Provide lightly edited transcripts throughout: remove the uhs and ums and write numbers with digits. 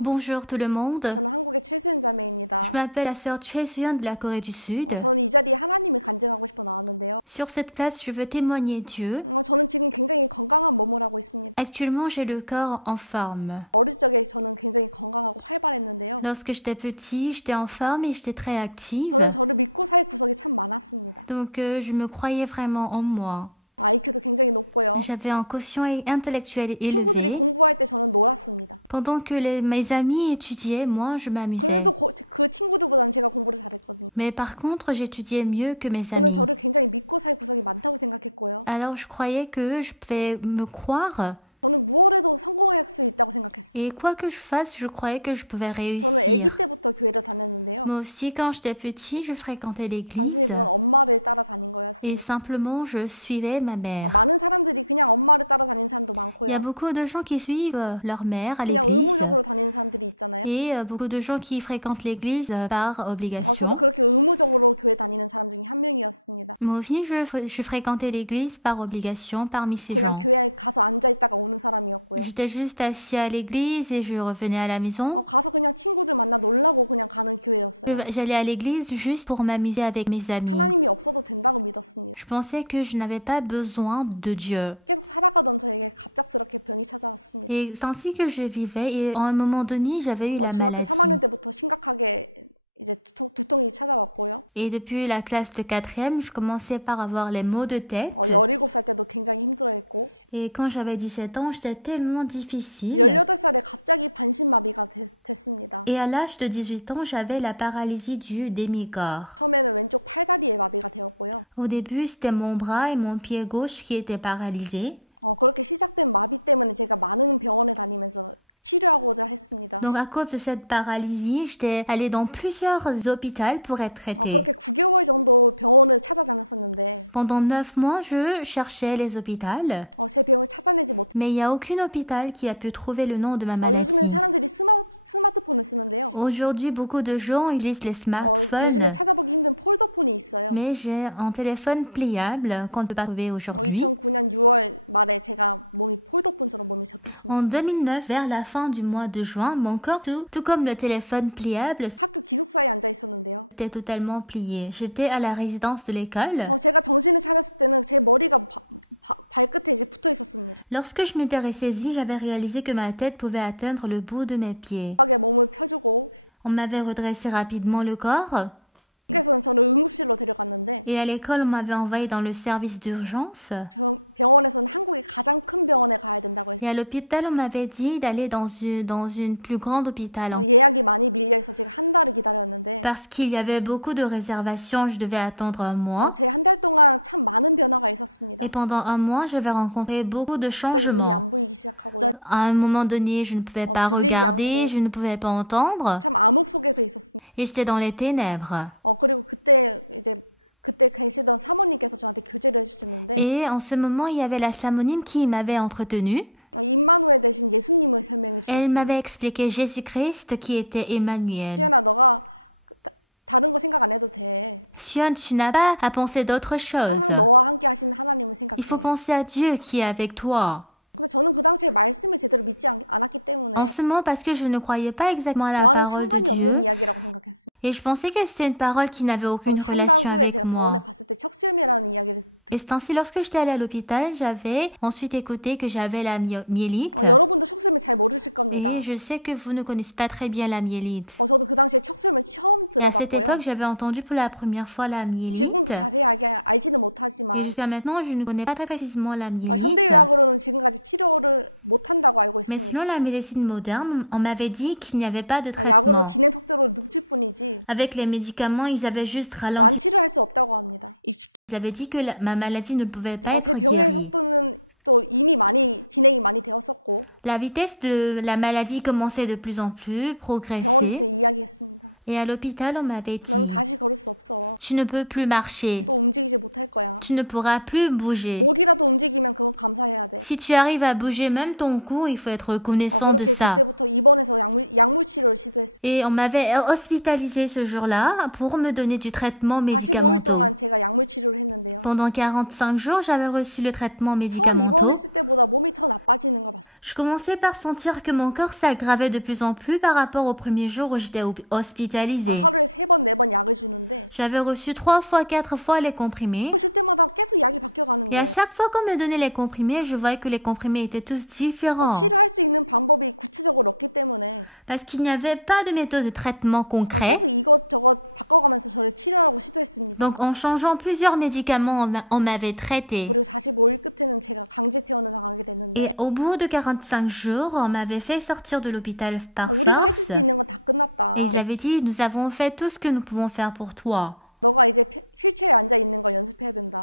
Bonjour tout le monde. Je m'appelle la sœur Choi Soo-yeon de la Corée du Sud. Sur cette place, je veux témoigner Dieu. Actuellement, j'ai le corps en forme. Lorsque j'étais petit, j'étais en forme et j'étais très active. Donc, je me croyais vraiment en moi. J'avais un quotient intellectuel élevé. Pendant que mes amis étudiaient, moi, je m'amusais. Mais par contre, j'étudiais mieux que mes amis. Alors, je croyais que je pouvais me croire. Et quoi que je fasse, je croyais que je pouvais réussir. Moi aussi, quand j'étais petit, je fréquentais l'église. Et simplement, je suivais ma mère. Il y a beaucoup de gens qui suivent leur mère à l'église. Et beaucoup de gens qui fréquentent l'église par obligation. Moi aussi, je fréquentais l'église par obligation parmi ces gens. J'étais juste assis à l'église et je revenais à la maison. J'allais à l'église juste pour m'amuser avec mes amis. Je pensais que je n'avais pas besoin de Dieu. Et c'est ainsi que je vivais et à un moment donné, j'avais eu la maladie. Et depuis la classe de 4e, je commençais par avoir les maux de tête. Et quand j'avais 17 ans, j'étais tellement difficile. Et à l'âge de 18 ans, j'avais la paralysie du demi-corps. Au début, c'était mon bras et mon pied gauche qui étaient paralysés. Donc à cause de cette paralysie, j'étais allée dans plusieurs hôpitaux pour être traitée. Pendant 9 mois, je cherchais les hôpitaux, mais il n'y a aucun hôpital qui a pu trouver le nom de ma maladie. Aujourd'hui, beaucoup de gens utilisent les smartphones, mais j'ai un téléphone pliable qu'on ne peut pas trouver aujourd'hui. En 2009, vers la fin du mois de juin, mon corps, tout comme le téléphone pliable, était totalement plié. J'étais à la résidence de l'école. Lorsque je m'étais ressaisie, j'avais réalisé que ma tête pouvait atteindre le bout de mes pieds. On m'avait redressé rapidement le corps. Et à l'école, on m'avait envoyé dans le service d'urgence. Et à l'hôpital, on m'avait dit d'aller dans une plus grande hôpital. Parce qu'il y avait beaucoup de réservations, je devais attendre un mois. Et pendant un mois, j'avais rencontré beaucoup de changements. À un moment donné, je ne pouvais pas regarder, je ne pouvais pas entendre. Et j'étais dans les ténèbres. Et en ce moment, il y avait la Samonime qui m'avait entretenue. Elle m'avait expliqué Jésus-Christ qui était Emmanuel. Sion, tu n'as pas à penser d'autre chose. Il faut penser à Dieu qui est avec toi. En ce moment, parce que je ne croyais pas exactement à la parole de Dieu, et je pensais que c'était une parole qui n'avait aucune relation avec moi. Et c'est ainsi, lorsque j'étais allée à l'hôpital, j'avais ensuite écouté que j'avais la myélite. Et je sais que vous ne connaissez pas très bien la myélite. Et à cette époque, j'avais entendu pour la première fois la myélite. Et jusqu'à maintenant, je ne connais pas très précisément la myélite. Mais selon la médecine moderne, on m'avait dit qu'il n'y avait pas de traitement. Avec les médicaments, ils avaient juste ralenti. Ils avaient dit que ma maladie ne pouvait pas être guérie. La vitesse de la maladie commençait de plus en plus progresser. Et à l'hôpital, on m'avait dit, tu ne peux plus marcher. Tu ne pourras plus bouger. Si tu arrives à bouger même ton cou, il faut être reconnaissant de ça. Et on m'avait hospitalisé ce jour-là pour me donner du traitement médicamenteux. Pendant 45 jours, j'avais reçu le traitement médicamenteux. Je commençais par sentir que mon corps s'aggravait de plus en plus par rapport au premier jour où j'étais hospitalisée. J'avais reçu 3 fois, 4 fois les comprimés. Et à chaque fois qu'on me donnait les comprimés, je voyais que les comprimés étaient tous différents. Parce qu'il n'y avait pas de méthode de traitement concret. Donc en changeant plusieurs médicaments, on m'avait traité. Et au bout de 45 jours, on m'avait fait sortir de l'hôpital par force. Et ils avaient dit, nous avons fait tout ce que nous pouvons faire pour toi.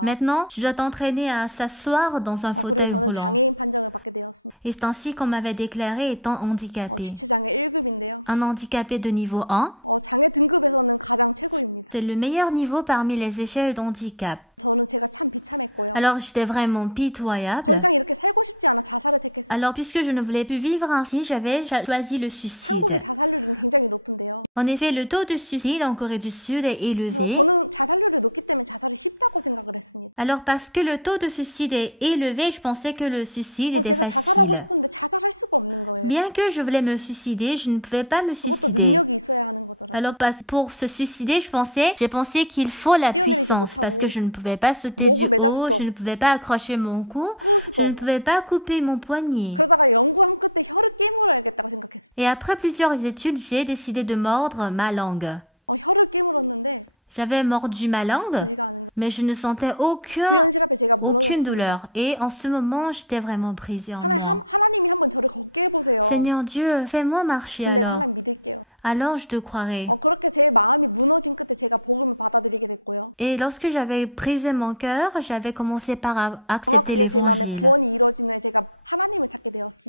Maintenant, tu dois t'entraîner à s'asseoir dans un fauteuil roulant. Et c'est ainsi qu'on m'avait déclaré étant handicapé. Un handicapé de niveau 1, c'est le meilleur niveau parmi les échelles d'handicap. Alors j'étais vraiment pitoyable. Alors puisque je ne voulais plus vivre ainsi, j'avais choisi le suicide. En effet, le taux de suicide en Corée du Sud est élevé. Alors parce que le taux de suicide est élevé, je pensais que le suicide était facile. Bien que je voulais me suicider, je ne pouvais pas me suicider. Alors pour se suicider, j'ai pensé qu'il faut la puissance parce que je ne pouvais pas sauter du haut, je ne pouvais pas accrocher mon cou, je ne pouvais pas couper mon poignet. Et après plusieurs études, j'ai décidé de mordre ma langue. J'avais mordu ma langue, mais je ne sentais aucune douleur. Et en ce moment, j'étais vraiment brisée en moi. Seigneur Dieu, fais-moi marcher alors. Alors je te croirai. Et lorsque j'avais brisé mon cœur, j'avais commencé par accepter l'évangile.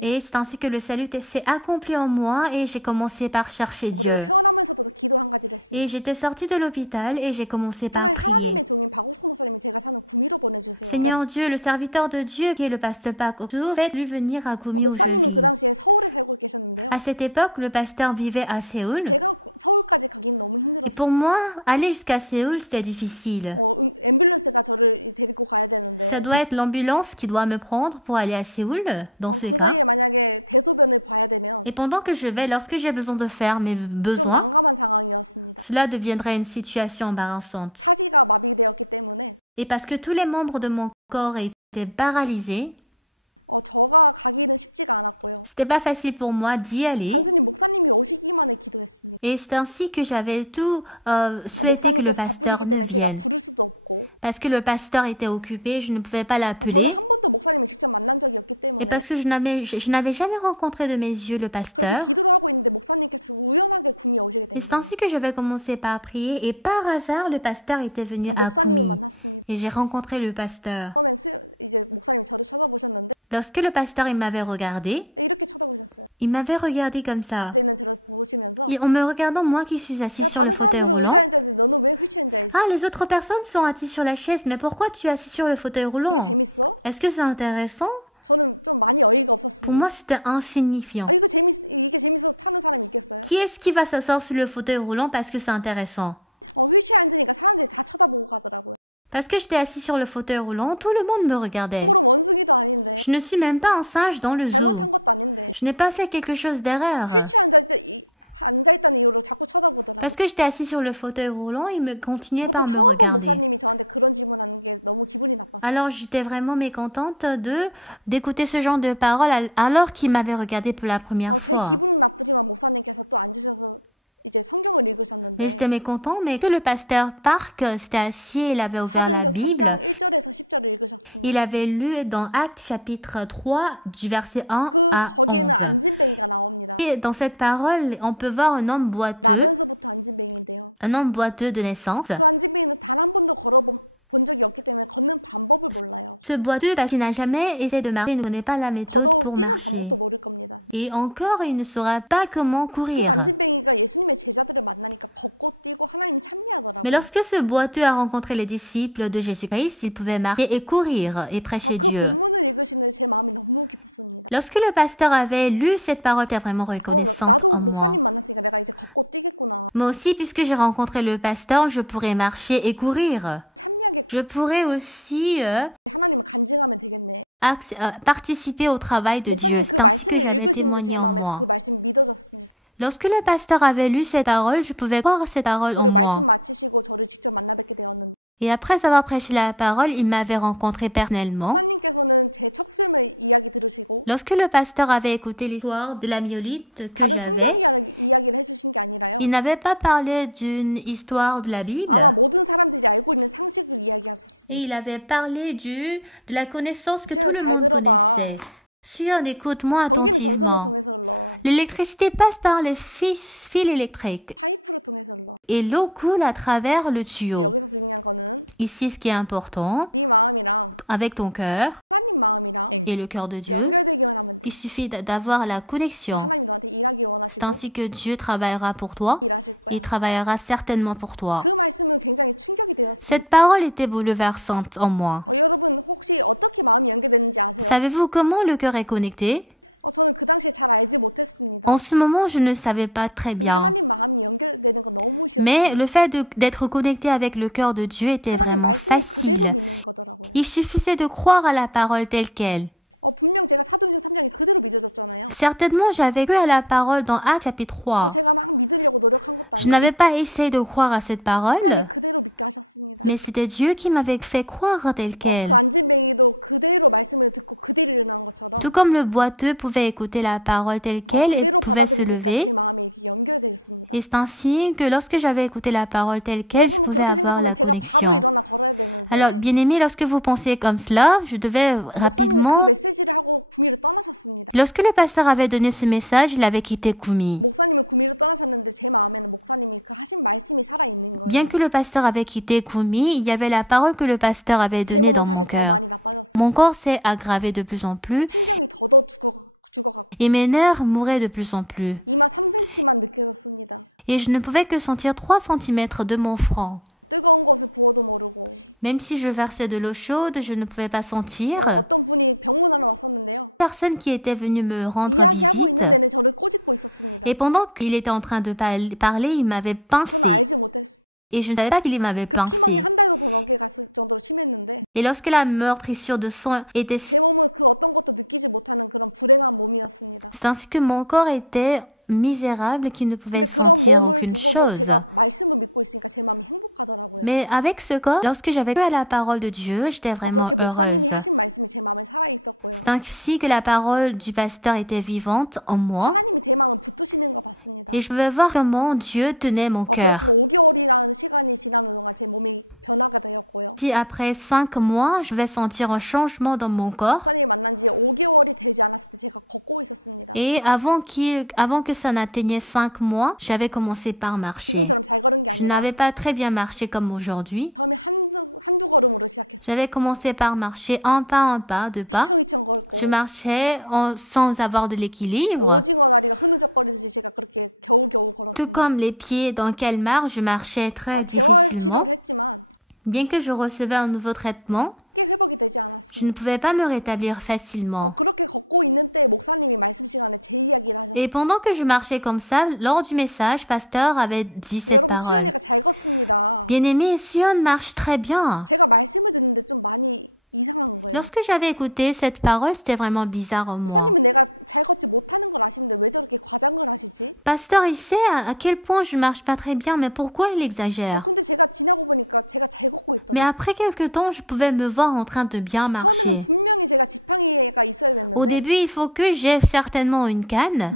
Et c'est ainsi que le salut s'est accompli en moi et j'ai commencé par chercher Dieu. Et j'étais sortie de l'hôpital et j'ai commencé par prier. Seigneur Dieu, le serviteur de Dieu qui est le pasteur Park Ok-soo, faites-lui venir à Gumi où je vis. À cette époque, le pasteur vivait à Séoul. Et pour moi, aller jusqu'à Séoul, c'était difficile. Ça doit être l'ambulance qui doit me prendre pour aller à Séoul, dans ce cas. Et pendant que je vais, lorsque j'ai besoin de faire mes besoins, cela deviendrait une situation embarrassante. Et parce que tous les membres de mon corps étaient paralysés, c'était pas facile pour moi d'y aller. Et c'est ainsi que j'avais tout souhaité que le pasteur ne vienne. Parce que le pasteur était occupé, je ne pouvais pas l'appeler. Et parce que je n'avais jamais rencontré de mes yeux le pasteur. Et c'est ainsi que je vais commencer par prier. Et par hasard, le pasteur était venu à Gumi. Et j'ai rencontré le pasteur. Lorsque le pasteur m'avait regardé, il m'avait regardé comme ça. Et en me regardant, moi qui suis assis sur le fauteuil roulant, « Ah, les autres personnes sont assises sur la chaise, mais pourquoi tu es assis sur le fauteuil roulant? Est-ce que c'est intéressant ?» Pour moi, c'était insignifiant. Qui est-ce qui va s'asseoir sur le fauteuil roulant parce que c'est intéressant? Parce que j'étais assis sur le fauteuil roulant, tout le monde me regardait. Je ne suis même pas un singe dans le zoo. Je n'ai pas fait quelque chose d'erreur. Parce que j'étais assis sur le fauteuil roulant, il me continuait par me regarder. Alors j'étais vraiment mécontente d'écouter ce genre de paroles alors qu'il m'avait regardé pour la première fois. Mais j'étais mécontente, mais que le pasteur Park s'était assis et il avait ouvert la Bible. Il avait lu dans Actes chapitre 3 du verset 1 à 11. Et dans cette parole, on peut voir un homme boiteux de naissance. Ce boiteux, parce qu'il n'a jamais essayé de marcher, il ne connaît pas la méthode pour marcher. Et encore, il ne saura pas comment courir. Mais lorsque ce boiteux a rencontré les disciples de Jésus-Christ, il pouvait marcher et courir et prêcher Dieu. Lorsque le pasteur avait lu cette parole, j'étais vraiment reconnaissante en moi. Moi aussi, puisque j'ai rencontré le pasteur, je pourrais marcher et courir. Je pourrais aussi participer au travail de Dieu. C'est ainsi que j'avais témoigné en moi. Lorsque le pasteur avait lu cette parole, je pouvais croire cette parole en moi. Et après avoir prêché la parole, il m'avait rencontré personnellement. Lorsque le pasteur avait écouté l'histoire de la myolite que j'avais, il n'avait pas parlé d'une histoire de la Bible. Et il avait parlé de la connaissance que tout le monde connaissait. Sion, écoute-moi attentivement. L'électricité passe par les fils électriques et l'eau coule à travers le tuyau. Ici, ce qui est important, avec ton cœur et le cœur de Dieu, il suffit d'avoir la connexion. C'est ainsi que Dieu travaillera pour toi et il travaillera certainement pour toi. Cette parole était bouleversante en moi. Savez-vous comment le cœur est connecté? En ce moment, je ne savais pas très bien. Mais le fait d'être connecté avec le cœur de Dieu était vraiment facile. Il suffisait de croire à la parole telle qu'elle. Certainement, j'avais cru à la parole dans Actes chapitre 3. Je n'avais pas essayé de croire à cette parole, mais c'était Dieu qui m'avait fait croire telle qu'elle. Tout comme le boiteux pouvait écouter la parole telle qu'elle et pouvait se lever. Et c'est ainsi que lorsque j'avais écouté la parole telle qu'elle, je pouvais avoir la connexion. Alors, bien-aimés, lorsque vous pensez comme cela, je devais rapidement... Lorsque le pasteur avait donné ce message, il avait quitté Kumi. Bien que le pasteur avait quitté Kumi, il y avait la parole que le pasteur avait donnée dans mon cœur. Mon corps s'est aggravé de plus en plus et mes nerfs mouraient de plus en plus. Et je ne pouvais que sentir 3 cm de mon front. Même si je versais de l'eau chaude, je ne pouvais pas sentir. Une personne qui était venue me rendre visite. Et pendant qu'il était en train de parler, il m'avait pincé. Et je ne savais pas qu'il m'avait pincé. Et lorsque la meurtrissure de sang était... C'est ainsi que mon corps était misérable qu'il ne pouvait sentir aucune chose. Mais avec ce corps, lorsque j'avais cru à la parole de Dieu, j'étais vraiment heureuse. C'est ainsi que la parole du pasteur était vivante en moi. Et je pouvais voir comment Dieu tenait mon cœur. Si après 5 mois, je vais sentir un changement dans mon corps. Et avant que ça n'atteignait 5 mois, j'avais commencé par marcher. Je n'avais pas très bien marché comme aujourd'hui. J'avais commencé par marcher un pas, 2 pas. Je marchais sans avoir de l'équilibre. Tout comme les pieds dans quelle marche, je marchais très difficilement. Bien que je recevais un nouveau traitement, je ne pouvais pas me rétablir facilement. Et pendant que je marchais comme ça, lors du message, pasteur avait dit cette parole. Bien-aimé, Sion marche très bien. Lorsque j'avais écouté cette parole, c'était vraiment bizarre en moi. Pasteur, il sait à quel point je ne marche pas très bien, mais pourquoi il exagère? Mais après quelque temps, je pouvais me voir en train de bien marcher. Au début, il faut que j'aie certainement une canne.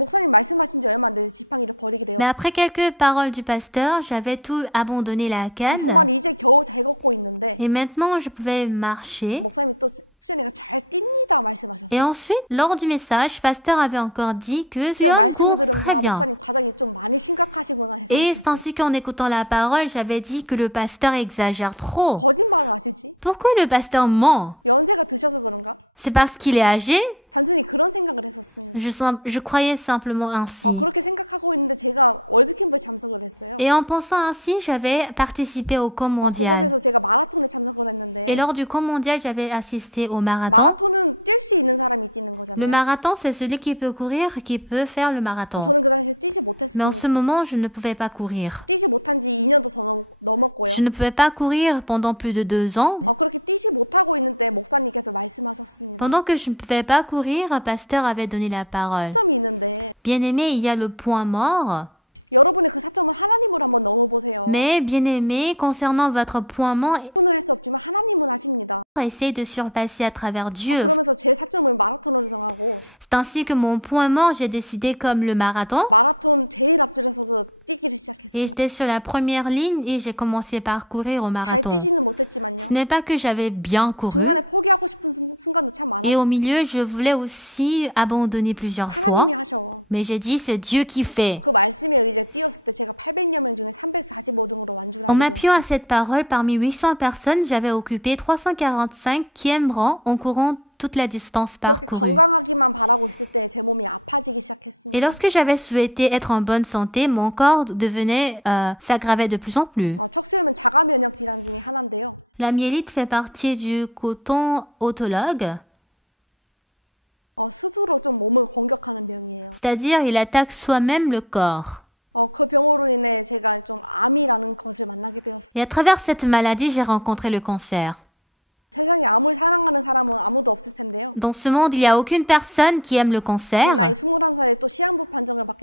Mais après quelques paroles du pasteur, j'avais tout abandonné la canne. Et maintenant, je pouvais marcher. Et ensuite, lors du message, le pasteur avait encore dit que Sion court très bien. Et c'est ainsi qu'en écoutant la parole, j'avais dit que le pasteur exagère trop. Pourquoi le pasteur ment? C'est parce qu'il est âgé? Je croyais simplement ainsi. Et en pensant ainsi, j'avais participé au camp mondial. Et lors du camp mondial, j'avais assisté au marathon. Le marathon, c'est celui qui peut courir, qui peut faire le marathon. Mais en ce moment, je ne pouvais pas courir. Je ne pouvais pas courir pendant plus de 2 ans. Pendant que je ne pouvais pas courir, un pasteur avait donné la parole. Bien-aimé, il y a le point mort. Mais, bien-aimé, concernant votre point mort, essayez de surpasser à travers Dieu. C'est ainsi que mon point mort, j'ai décidé comme le marathon. Et j'étais sur la première ligne et j'ai commencé par courir au marathon. Ce n'est pas que j'avais bien couru. Et au milieu, je voulais aussi abandonner plusieurs fois. Mais j'ai dit, c'est Dieu qui fait. En m'appuyant à cette parole, parmi 800 personnes, j'avais occupé 345e rang en courant toute la distance parcourue. Et lorsque j'avais souhaité être en bonne santé, mon corps s'aggravait de plus en plus. La myélite fait partie du coton autologue. C'est-à-dire, il attaque soi-même le corps. Et à travers cette maladie, j'ai rencontré le cancer. Dans ce monde, il n'y a aucune personne qui aime le cancer.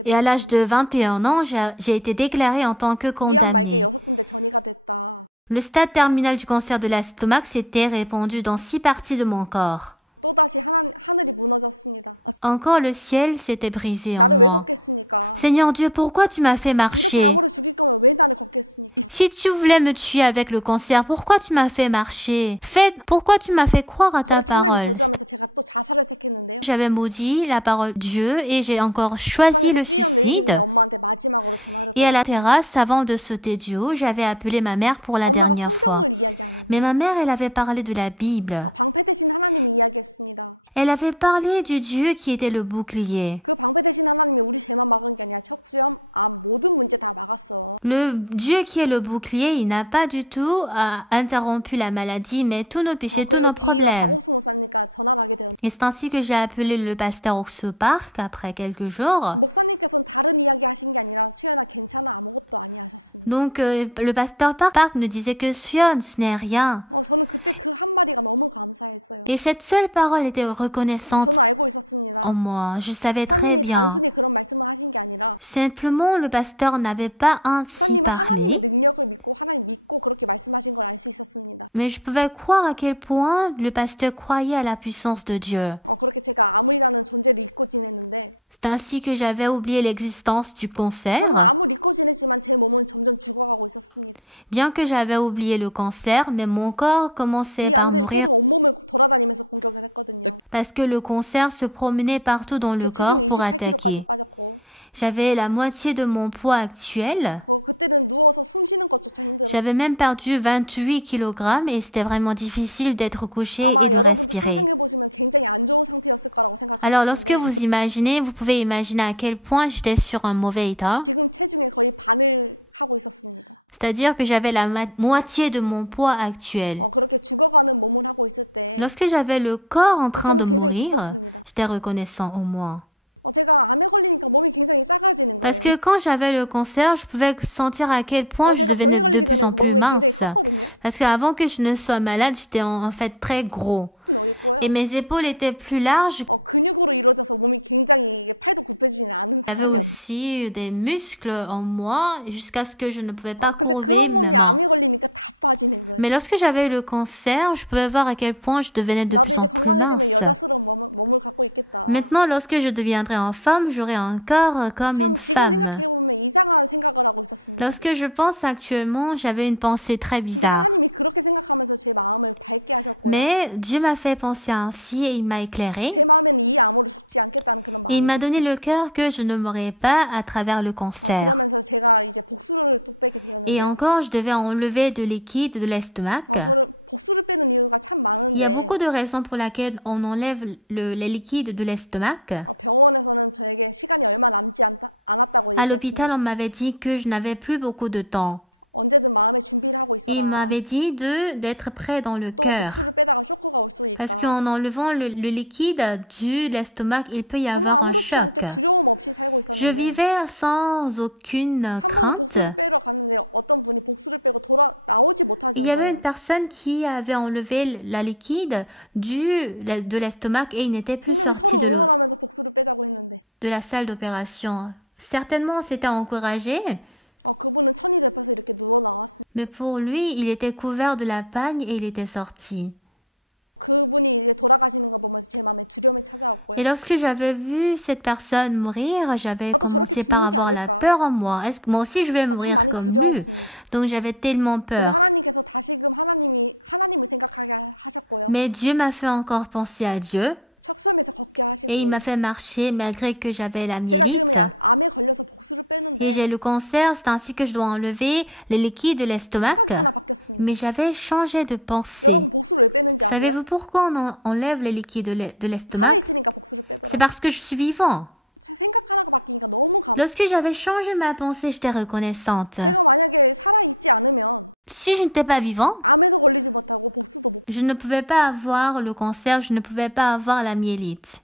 Et à l'âge de 21 ans, j'ai été déclarée en tant que condamnée. Le stade terminal du cancer de l'estomac s'était répandu dans 6 parties de mon corps. Encore le ciel s'était brisé en moi. Seigneur Dieu, pourquoi tu m'as fait marcher? Si tu voulais me tuer avec le cancer, pourquoi tu m'as fait marcher? Pourquoi tu m'as fait croire à ta parole? J'avais maudit la parole de Dieu et j'ai encore choisi le suicide. Et à la terrasse, avant de sauter du haut, j'avais appelé ma mère pour la dernière fois. Mais ma mère, elle avait parlé de la Bible. Elle avait parlé du Dieu qui était le bouclier. Le Dieu qui est le bouclier, il n'a pas du tout interrompu la maladie, mais tous nos péchés, tous nos problèmes. Et c'est ainsi que j'ai appelé le pasteur Oxo Park après quelques jours. Donc, le pasteur Park me disait que Sion, ce n'est rien. Et cette seule parole était reconnaissante en moi. Je savais très bien. Simplement, le pasteur n'avait pas ainsi parlé. Mais je pouvais croire à quel point le pasteur croyait à la puissance de Dieu. C'est ainsi que j'avais oublié l'existence du cancer. Bien que j'avais oublié le cancer, mais mon corps commençait par mourir parce que le cancer se promenait partout dans le corps pour attaquer. J'avais la moitié de mon poids actuel. J'avais même perdu 28 kg et c'était vraiment difficile d'être couché et de respirer. Alors, lorsque vous imaginez, vous pouvez imaginer à quel point j'étais sur un mauvais état. C'est-à-dire que j'avais la moitié de mon poids actuel. Lorsque j'avais le corps en train de mourir, j'étais reconnaissant au moins. Parce que quand j'avais le cancer, je pouvais sentir à quel point je devenais de plus en plus mince. Parce qu'avant que je ne sois malade, j'étais en fait très gros. Et mes épaules étaient plus larges. J'avais aussi des muscles en moi jusqu'à ce que je ne pouvais pas courber mes mains. Mais lorsque j'avais le cancer, je pouvais voir à quel point je devenais de plus en plus mince. Maintenant, lorsque je deviendrai en femme, j'aurai un corps comme une femme. Lorsque je pense actuellement, j'avais une pensée très bizarre. Mais Dieu m'a fait penser ainsi et il m'a éclairé. Et il m'a donné le cœur que je ne mourrais pas à travers le cancer. Et encore, je devais enlever de liquide de l'estomac. Il y a beaucoup de raisons pour lesquelles on enlève les liquides de l'estomac. À l'hôpital, on m'avait dit que je n'avais plus beaucoup de temps. Et il m'avait dit d'être prêt dans le cœur. Parce qu'en enlevant le liquide de l'estomac, il peut y avoir un choc. Je vivais sans aucune crainte. Il y avait une personne qui avait enlevé la liquide de l'estomac et il n'était plus sorti de la salle d'opération. Certainement, on s'était encouragé, mais pour lui, il était couvert de la pagne et il était sorti. Et lorsque j'avais vu cette personne mourir, j'avais commencé par avoir la peur en moi. Est-ce que moi aussi je vais mourir comme lui? Donc j'avais tellement peur. Mais Dieu m'a fait encore penser à Dieu. Et il m'a fait marcher malgré que j'avais la myélite. Et j'ai le cancer, c'est ainsi que je dois enlever les liquides de l'estomac. Mais j'avais changé de pensée. Savez-vous pourquoi on enlève les liquides de l'estomac? C'est parce que je suis vivant. Lorsque j'avais changé ma pensée, j'étais reconnaissante. Si je n'étais pas vivant, je ne pouvais pas avoir le cancer, je ne pouvais pas avoir la myélite.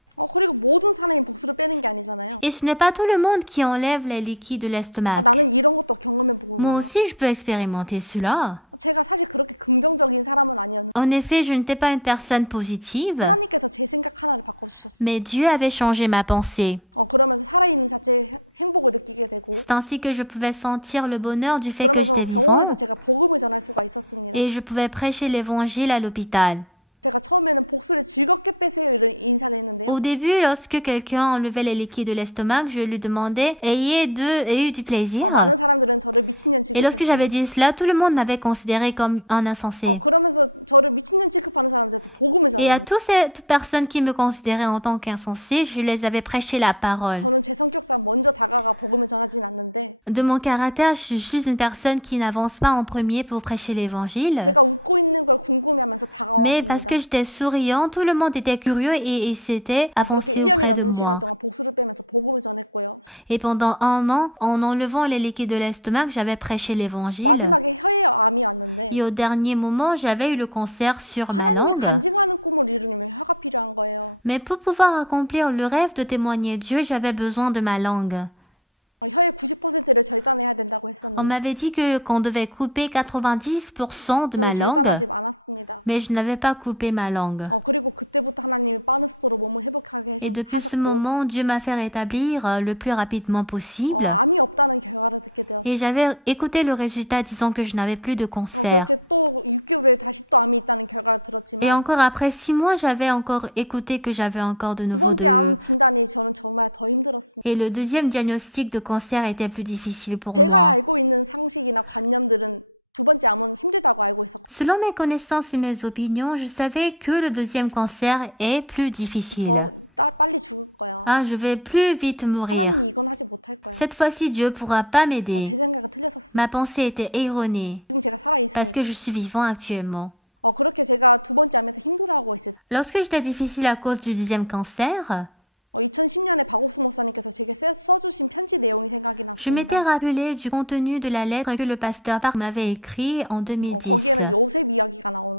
Et ce n'est pas tout le monde qui enlève les liquides de l'estomac. Moi aussi, je peux expérimenter cela. En effet, je n'étais pas une personne positive, mais Dieu avait changé ma pensée. C'est ainsi que je pouvais sentir le bonheur du fait que j'étais vivant et je pouvais prêcher l'évangile à l'hôpital. Au début, lorsque quelqu'un enlevait les liquides de l'estomac, je lui demandais « Ayez eu du plaisir ?» Et lorsque j'avais dit cela, tout le monde m'avait considéré comme un insensé. Et à toutes ces personnes qui me considéraient en tant qu'insensé, je les avais prêché la parole. De mon caractère, je suis une personne qui n'avance pas en premier pour prêcher l'évangile. Mais parce que j'étais souriant, tout le monde était curieux et s'était avancé auprès de moi. Et pendant 1 an, en enlevant les liquides de l'estomac, j'avais prêché l'évangile. Et au dernier moment, j'avais eu le cancer sur ma langue. Mais pour pouvoir accomplir le rêve de témoigner Dieu, j'avais besoin de ma langue. On m'avait dit qu'on devait couper 90% de ma langue, mais je n'avais pas coupé ma langue. Et depuis ce moment, Dieu m'a fait rétablir le plus rapidement possible. Et j'avais écouté le résultat disant que je n'avais plus de cancer. Et encore après 6 mois, j'avais encore écouté que j'avais encore de nouveau Et le deuxième diagnostic de cancer était plus difficile pour moi. Selon mes connaissances et mes opinions, je savais que le deuxième cancer est plus difficile. Je vais plus vite mourir. Cette fois-ci, Dieu ne pourra pas m'aider. Ma pensée était erronée, parce que je suis vivant actuellement. Lorsque j'étais difficile à cause du deuxième cancer, je m'étais rappelé du contenu de la lettre que le pasteur Park m'avait écrite en 2010.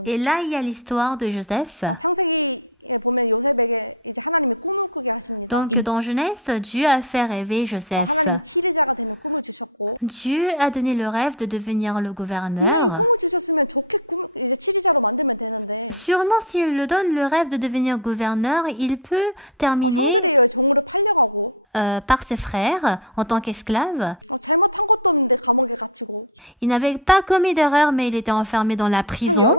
Et là, il y a l'histoire de Joseph. Donc, dans Genèse, Dieu a fait rêver Joseph. Dieu a donné le rêve de devenir le gouverneur. Sûrement, s'il le donne le rêve de devenir gouverneur, il peut terminer par ses frères en tant qu'esclave. Il n'avait pas commis d'erreur, mais il était enfermé dans la prison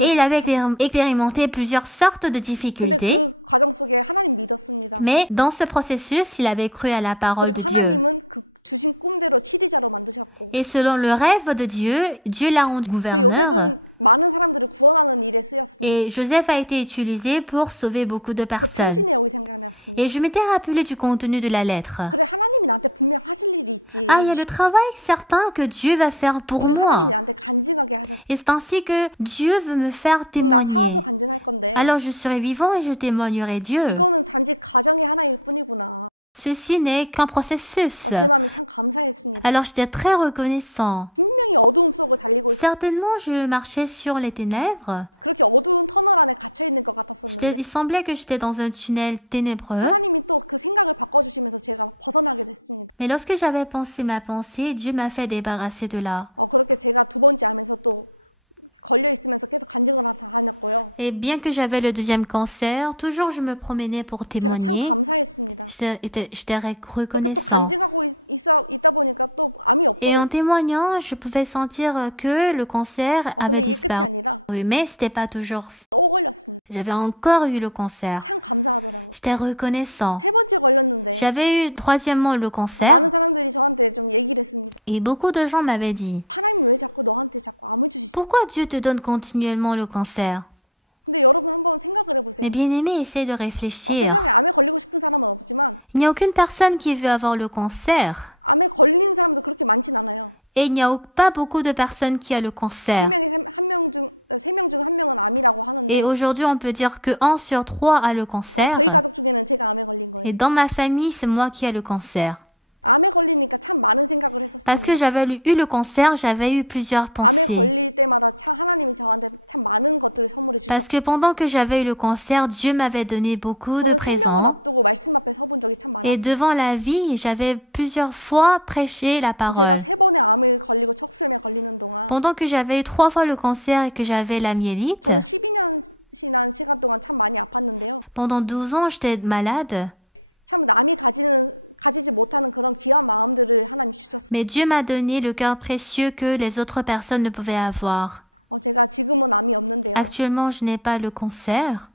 et il avait expérimenté plusieurs sortes de difficultés. Mais dans ce processus, il avait cru à la parole de Dieu. Et selon le rêve de Dieu, Dieu l'a rendu gouverneur. Et Joseph a été utilisé pour sauver beaucoup de personnes. Et je m'étais rappelé du contenu de la lettre. Il y a le travail certain que Dieu va faire pour moi. Et c'est ainsi que Dieu veut me faire témoigner. Alors je serai vivant et je témoignerai Dieu. Ceci n'est qu'un processus. Alors j'étais très reconnaissant. Certainement, je marchais sur les ténèbres. Il semblait que j'étais dans un tunnel ténébreux. Mais lorsque j'avais pensé ma pensée, Dieu m'a fait débarrasser de là. Et bien que j'avais le deuxième cancer, toujours je me promenais pour témoigner. J'étais reconnaissant. Et en témoignant, je pouvais sentir que le cancer avait disparu. Mais c'était pas toujours. J'avais encore eu le cancer. J'étais reconnaissant. J'avais eu troisièmement le cancer. Et beaucoup de gens m'avaient dit, pourquoi Dieu te donne continuellement le cancer? Mais bien-aimé, essaye de réfléchir. Il n'y a aucune personne qui veut avoir le cancer. Et il n'y a pas beaucoup de personnes qui ont le cancer. Et aujourd'hui, on peut dire que 1 sur 3 a le cancer. Et dans ma famille, c'est moi qui ai le cancer. Parce que j'avais eu le cancer, j'avais eu plusieurs pensées. Parce que pendant que j'avais eu le cancer, Dieu m'avait donné beaucoup de présents. Et devant la vie, j'avais plusieurs fois prêché la parole. Pendant que j'avais eu 3 fois le cancer et que j'avais la myélite, pendant 12 ans, j'étais malade. Mais Dieu m'a donné le cœur précieux que les autres personnes ne pouvaient avoir. Actuellement, je n'ai pas le cancer.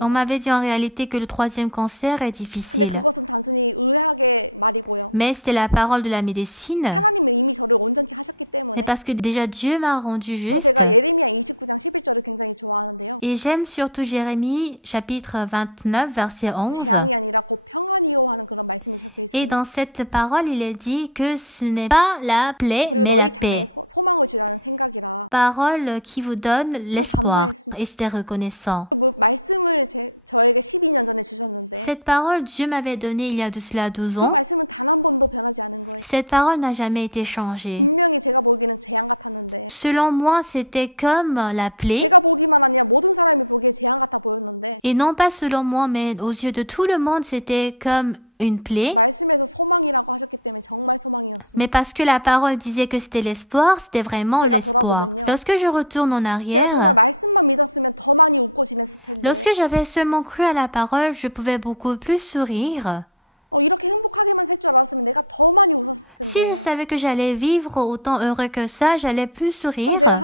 On m'avait dit en réalité que le 3e cancer est difficile. Mais c'était la parole de la médecine. Mais parce que déjà Dieu m'a rendu juste. Et j'aime surtout Jérémie, chapitre 29, verset 11. Et dans cette parole, il est dit que ce n'est pas la plaie, mais la paix. Parole qui vous donne l'espoir. Et j'étais reconnaissant. Cette parole, Dieu m'avait donnée il y a de cela 12 ans. Cette parole n'a jamais été changée. Selon moi, c'était comme la plaie. Et non pas selon moi, mais aux yeux de tout le monde, c'était comme une plaie. Mais parce que la parole disait que c'était l'espoir, c'était vraiment l'espoir. Lorsque je retourne en arrière, lorsque j'avais seulement cru à la parole, je pouvais beaucoup plus sourire. Si je savais que j'allais vivre autant heureux que ça, j'allais plus sourire.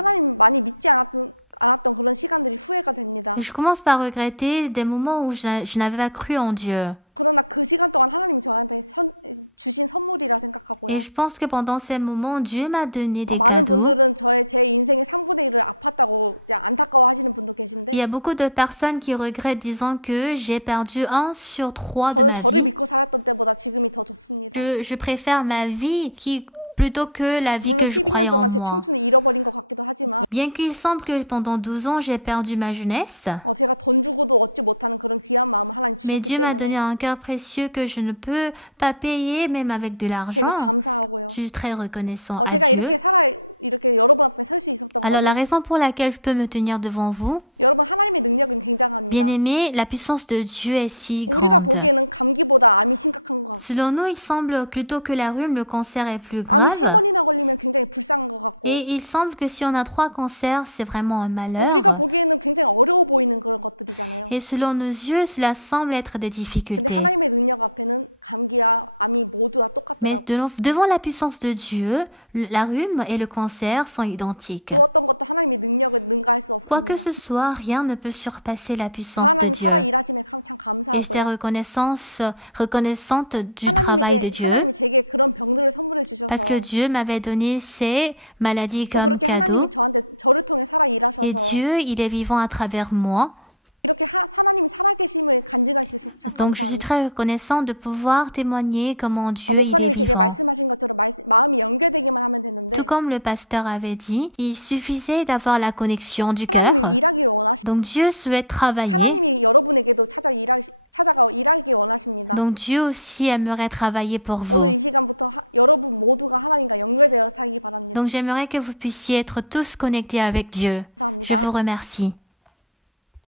Et je commence par regretter des moments où je n'avais pas cru en Dieu. Et je pense que pendant ces moments, Dieu m'a donné des cadeaux. Il y a beaucoup de personnes qui regrettent disant que j'ai perdu 1 sur 3 de ma vie. Je préfère ma vie plutôt que la vie que je croyais en moi. Bien qu'il semble que pendant 12 ans, j'ai perdu ma jeunesse, mais Dieu m'a donné un cœur précieux que je ne peux pas payer même avec de l'argent. Je suis très reconnaissant à Dieu. Alors la raison pour laquelle je peux me tenir devant vous, bien-aimés, la puissance de Dieu est si grande. Selon nous, il semble plutôt que la rhume, le cancer est plus grave. Et il semble que si on a 3 cancers, c'est vraiment un malheur. Et selon nos yeux, cela semble être des difficultés. Mais devant la puissance de Dieu, la rhume et le cancer sont identiques. Quoi que ce soit, rien ne peut surpasser la puissance de Dieu. Et j'étais reconnaissante du travail de Dieu, parce que Dieu m'avait donné ces maladies comme cadeau. Et Dieu, il est vivant à travers moi. Donc, je suis très reconnaissante de pouvoir témoigner comment Dieu, il est vivant. Tout comme le pasteur avait dit, il suffisait d'avoir la connexion du cœur. Donc, Dieu souhaite travailler. Donc, Dieu aussi aimerait travailler pour vous. Donc, j'aimerais que vous puissiez être tous connectés avec Dieu. Je vous remercie.